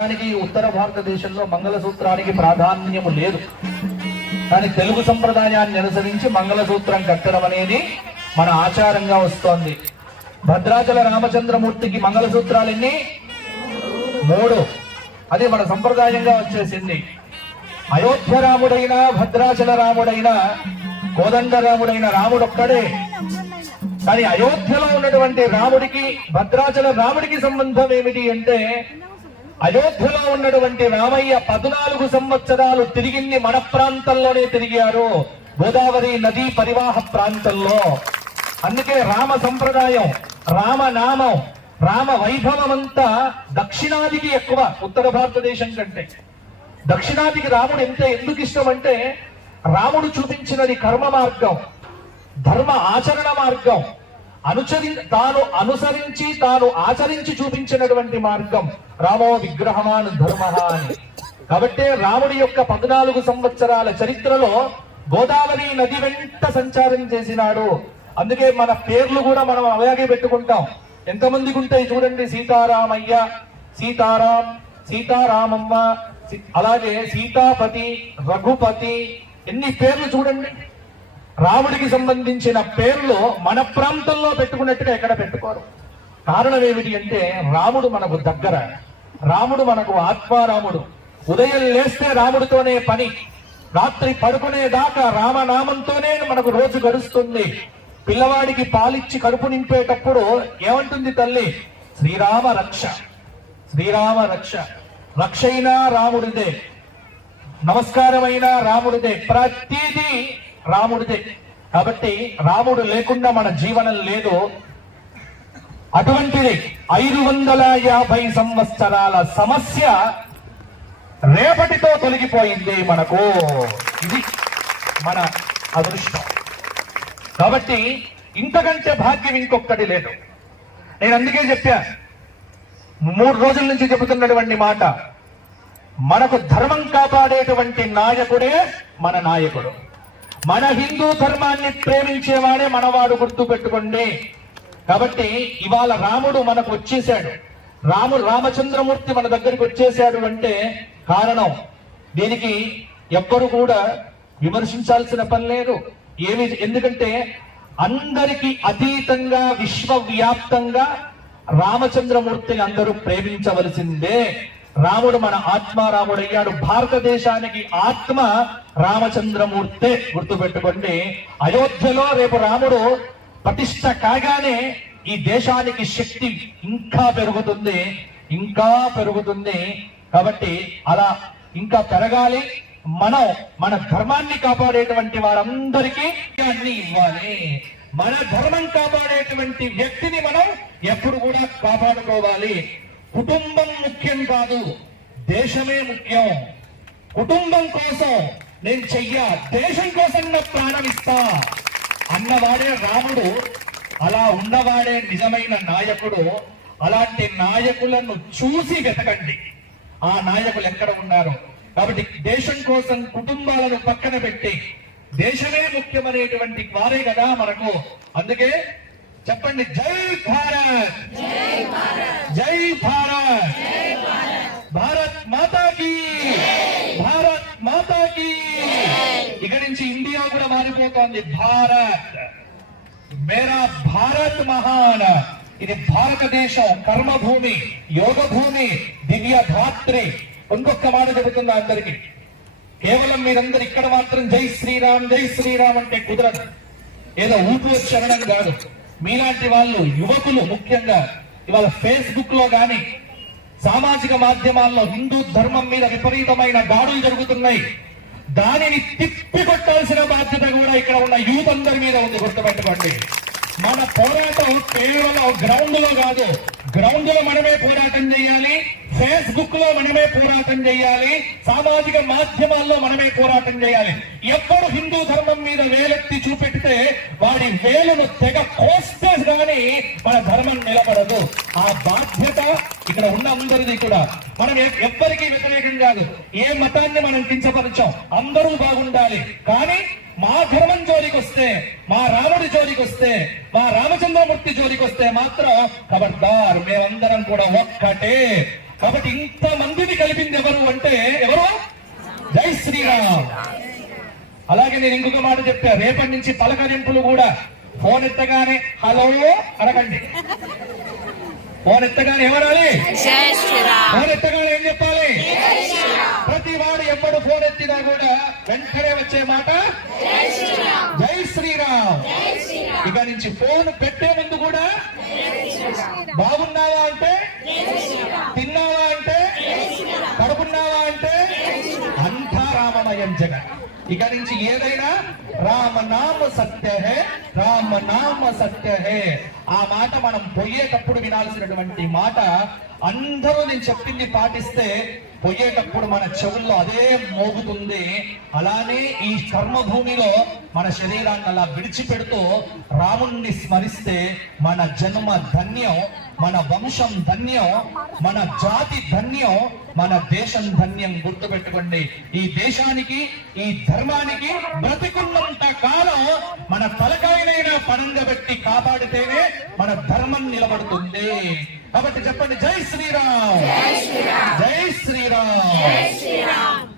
దానికి ఉత్తర భారతదేశంలో మంగళసూత్రానికి ప్రాధాన్యము లేదు. కానీ తెలుగు సంప్రదాయాన్ని అనుసరించి మంగళసూత్రం కట్టడం అనేది మన ఆచారంగా వస్తోంది. భద్రాచల రామచంద్రమూర్తికి మంగళసూత్రాలు ఎన్ని మూడు. అది మన సంప్రదాయంగా వచ్చేసింది. అయోధ్య రాముడైన భద్రాచల రాముడైన కోదండ రాముడైన రాముడొక్కడే. కానీ అయోధ్యలో ఉన్నటువంటి రాముడికి భద్రాచల రాముడికి సంబంధం ఏమిటి అంటే అయోధ్యలో ఉన్నటువంటి రామయ్య పద్నాలుగు సంవత్సరాలు తిరిగింది మన ప్రాంతంలోనే తిరిగారు. గోదావరి నదీ పరివాహ ప్రాంతంలో. అందుకే రామ సంప్రదాయం రామనామం రామ వైభవం అంతా దక్షిణాదికి ఎక్కువ ఉత్తర భారతదేశం కంటే. దక్షిణాదికి రాముడు ఎంత ఎందుకు ఇష్టం అంటే రాముడు చూపించినది కర్మ మార్గం ధర్మ ఆచరణ మార్గం అనుచరి తాను అనుసరించి తాను ఆచరించి చూపించినటువంటి మార్గం రామో విగ్రహమాన్ ధర్మ అని. కాబట్టే రాముడి యొక్క పద్నాలుగు సంవత్సరాల చరిత్రలో గోదావరి నది వెంట సంచారం చేసినాడు. అందుకే మన పేర్లు కూడా మనం అలాగే పెట్టుకుంటాం. ఎంతమందికి ఉంటాయి చూడండి సీతారామయ్య సీతారాం సీతారామమ్మ అలాగే సీతాపతి రఘుపతి ఎన్ని పేర్లు చూడండి. రాముడికి సంబంధించిన పేర్లు మన ప్రాంతంలో పెట్టుకున్నట్టుగా ఎక్కడ పెట్టుకోరు. కారణం ఏమిటి అంటే రాముడు మనకు దగ్గర. రాముడు మనకు ఆత్మారాముడు. ఉదయం లేస్తే రాముడితోనే పని. రాత్రి పడుకునేదాకా రామనామంతోనే మనకు రోజు గడుస్తుంది. పిల్లవాడికి పాలిచ్చి కడుపు నింపేటప్పుడు ఏమంటుంది తల్లి? శ్రీరామ రక్ష. శ్రీరామ రక్ష. రక్షైనా రాముడిదే. నమస్కారమైన రాముడిదే. ప్రతిదీ రాముడిదే. కాబట్టి రాముడు లేకుండా మన జీవనం లేదు. అటువంటిది ఐదు వందల యాభై సంవత్సరాల సమస్య రేపటితో తొలగిపోయింది మనకు. ఇది మన అదృష్టం. కాబట్టి ఇంతకంటే భాగ్యం ఇంకొకటి లేదు. నేను అందుకే చెప్పా మూడు రోజుల నుంచి చెబుతున్నటువంటి మాట మనకు ధర్మం కాపాడేటువంటి నాయకుడే మన నాయకుడు. మన హిందూ ధర్మాన్ని ప్రేమించేవాడే మనవాడు గుర్తు పెట్టుకోండి. కాబట్టి ఇవాళ రాముడు మనకు వచ్చేసాడు రాము రామచంద్రమూర్తి మన దగ్గరికి వచ్చేసాడు అంటే కారణం. దీనికి ఎవ్వరు కూడా విమర్శించాల్సిన పని లేదు. ఏమి ఎందుకంటే అందరికీ అతీతంగా విశ్వవ్యాప్తంగా రామచంద్రమూర్తిని అందరూ ప్రేమించవలసిందే. రాముడు మన ఆత్మారాముడయ్యాడు భారతదేశానికి ఆత్మ రామచంద్రమూర్తే గుర్తుపెట్టుకోండి. అయోధ్యలో రేపు రాముడు పటిష్ట కాగానే ఈ దేశానికి శక్తి ఇంకా పెరుగుతుంది ఇంకా పెరుగుతుంది. కాబట్టి అలా ఇంకా పెరగాలి. మనం మన ధర్మాన్ని కాపాడేటువంటి వారందరికీ అన్ని ఇవ్వాలి. మన ధర్మం కాపాడేటువంటి వ్యక్తిని మనం ఎప్పుడు కూడా కాపాడుకోవాలి. కుటుంబం ముఖ్యం కాదు దేశమే ముఖ్యం. కుటుంబం కోసం నేను చెయ్య దేశం కోసం నా ప్రాణం ఇస్తా. అన్నవాడే రాముడు అలా ఉన్నవాడే నిజమైన నాయకుడు. అలాంటి నాయకులను చూసి వెతకండి. ఆ నాయకులు ఎక్కడ ఉన్నారు? కాబట్టి దేశం కోసం కుటుంబాలను పక్కన పెట్టి దేశమే ముఖ్యమనేటువంటి వారే కదా మనకు. అందుకే చెప్పండి జై భారత్. జై భారత్. భారత్ మాతాకి. భారత్ మాతాకి. ఇక్కడి నుంచి ఇండియా కూడా మారిపోతోంది భారత్. మేరా భారత్ మహాన్. ఇది భారతదేశం కర్మభూమి యోగ భూమి దివ్య ధాత్రి ఇంకొక మాట చెబుతుందా అందరికి. కేవలం మీరందరు ఇక్కడ మాత్రం జై శ్రీరామ్ జై శ్రీరామ్ అంటే కుదరదు. ఏదో ఊపు చరణం కాదు. మీలాంటి వాళ్ళు యువకులు ముఖ్యంగా ఇవాళ ఫేస్బుక్లో గాని సామాజిక మాధ్యమాల్లో హిందూ ధర్మం మీద విపరీతమైన దాడులు జరుగుతున్నాయి. దానిని తిప్పి కొట్టాల్సిన బాధ్యత కూడా ఇక్కడ ఉన్న యూత్ అందరి మీద ఉంది గుర్తుపెట్టుకోండి. మన పోరాటం కేవలం గ్రౌండ్లో కాదు గ్రౌండ్లో మనమే పోరాటం చేయాలి. ఫేస్బుక్లో మనమే పోరాటం చేయాలి సామాజిక మాధ్యమాల్లో మనమే పోరాటం చేయాలి. ఎప్పుడు హిందూ ధర్మం మీద వేలెత్తి చూపెడితే వాడి వేలును తెగ కోస్తే కానీ మన ధర్మం నిలబడదు. ఆ బాధ్యత ఇక్కడ ఉన్న అందరిది కూడా. మనం ఎవ్వరికీ వ్యతిరేకం కాదు. ఏ మతాన్ని మనం కించపరచాం? అందరూ బాగుండాలి. కానీ మా ధర్మం జోలికి వస్తే మా రాముడి జోలికి వస్తే మా రామచంద్రమూర్తి జోలికి వస్తే మాత్రం ఖబర్దార్ మేమందరం కూడా ఒక్కటే. కాబట్టి ఇంత మందిని కలిపింది ఎవరు అంటే ఎవరు? జై శ్రీరామ్. అలాగే నేను ఇంకొక మాట చెప్పా రేపటి నుంచి పలకరింపులు కూడా ఫోన్ ఎత్తగానే హలో అడగండి. ఫోన్ ఎత్తగానే ఎవరాలి ఫోన్ ఎత్తగానే ఏం చెప్పాలి? ప్రతి వాడు ఎప్పుడు ఫోన్ ఎత్తినా కూడా వెంటనే వచ్చే మాట జై శ్రీరామ్. ఇక నుంచి ఫోన్ పెట్టే ముందు కూడా బాగున్నావా అంటే తిన్నావా అంటే పడుకున్నావా అంటే అంతా రామమయం జగన్ ఇక నుంచి ఏదైనా రామనామ సత్య హే రామనామ సత్య హే. ఆ మాట మనం పోయేటప్పుడు వినాల్సినటువంటి మాట అందరూ నేను చెప్పింది పాటిస్తే పోయేటప్పుడు మన చెవుల్లో అదే మోగుతుంది. అలానే ఈ కర్మభూమిలో మన శరీరాన్ని అలా విడిచిపెడుతూ రాముణ్ణి స్మరిస్తే మన జన్మ ధన్యం మన వంశం ధన్యం మన జాతి ధన్యం మన దేశం ధన్యం గుర్తుపెట్టుకోండి. ఈ దేశానికి ఈ ధర్మానికి బ్రతికున్నంత కాలం మన గట్టిగా పనంగబెట్టి కాపాడితేనే మన ధర్మం నిలబడుతుంది. కాబట్టి చెప్పండి జై శ్రీరామ్. జై శ్రీరామ్.